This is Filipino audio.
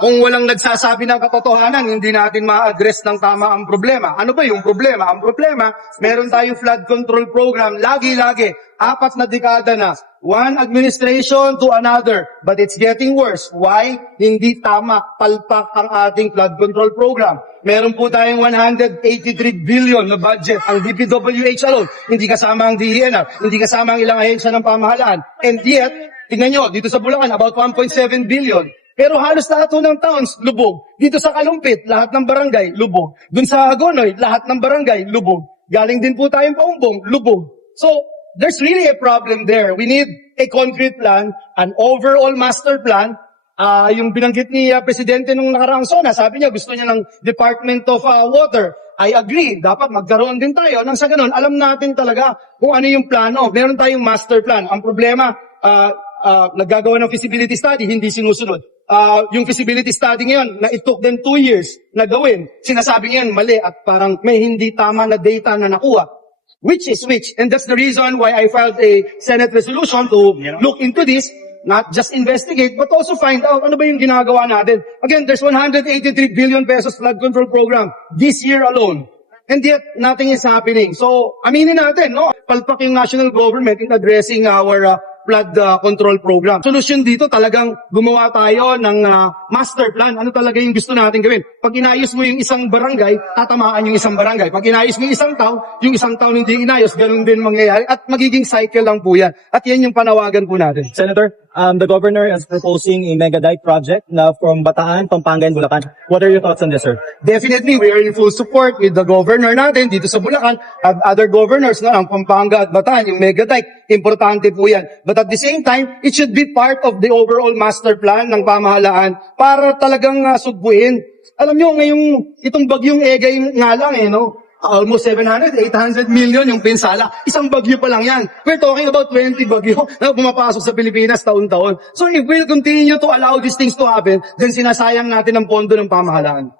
Kung walang nagsasabi ng katotohanan, hindi natin ma-address ng tama ang problema. Ano ba yung problema? Ang problema, meron tayong flood control program, lagi-lagi, apat na dekada na. One administration to another, but it's getting worse. Why? Hindi tama, palpak ang ating flood control program. Meron po tayong 183 billion na budget ang DPWH alone. Hindi kasama ang DENR, hindi kasama ang ilang ahensya ng pamahalaan. And yet, tingnan nyo, dito sa Bulacan, about 1.7 billion. Pero halos lahat ng towns, lubog. Dito sa Kalumpit, lahat ng barangay, lubog. Dun sa Agonoy, lahat ng barangay, lubog. Galing din po tayong paumbong, lubog. So, there's really a problem there. We need a concrete plan, an overall master plan. Ah, yung binanggit ni ah, Presidente nung nakaraang SONA, sabi niya gusto niya ng Department of ah, Water. I agree, dapat magkaroon din tayo nang sa ganun, alam natin talaga kung ano yung plano. Meron tayong master plan. Ang problema, ah, ah, naggagawa ng feasibility study, hindi sinusunod. Ah, yung feasibility study ngayon, na it took them two years na gawin, sinasabi ngayon mali at parang may hindi tama na data na nakuha. Which is which? And that's the reason why I filed a Senate resolution to look into this, not just investigate, but also find out ano ba yung ginagawa natin. Again, there's 183 billion pesos flood control program this year alone. And yet, nothing is happening. So, aminin natin, no? Palpak yung national government in addressing our uh, flood uh, control program. Solusyon dito talagang gumawa tayo ng uh, master plan. Ano talaga yung gusto natin gawin? Pag inayos mo yung isang barangay, tatamaan yung isang barangay. Pag inayos mo yung isang town, yung isang town hindi inayos, ganun din mangyayari. At magiging cycle lang po yan. At yan yung panawagan po natin. Senator, um, the governor is proposing a mega dike project na from Bataan, Pampanga, and Bulacan. What are your thoughts on this, sir? Definitely, we are in full support with the governor natin dito sa Bulacan at other governors na ang Pampanga at Bataan, yung mega dike. Importante po yan. But at the same time, it should be part of the overall master plan ng pamahalaan para talagang uh, sugbuin. Alam nyo, ngayong itong bagyong Egay nga lang eh, no? Almost 700, 800 million yung pinsala. Isang bagyo pa lang yan. We're talking about 20 bagyo na pumapasok sa Pilipinas taon-taon. So if we'll continue to allow these things to happen, then sinasayang natin ang pondo ng pamahalaan.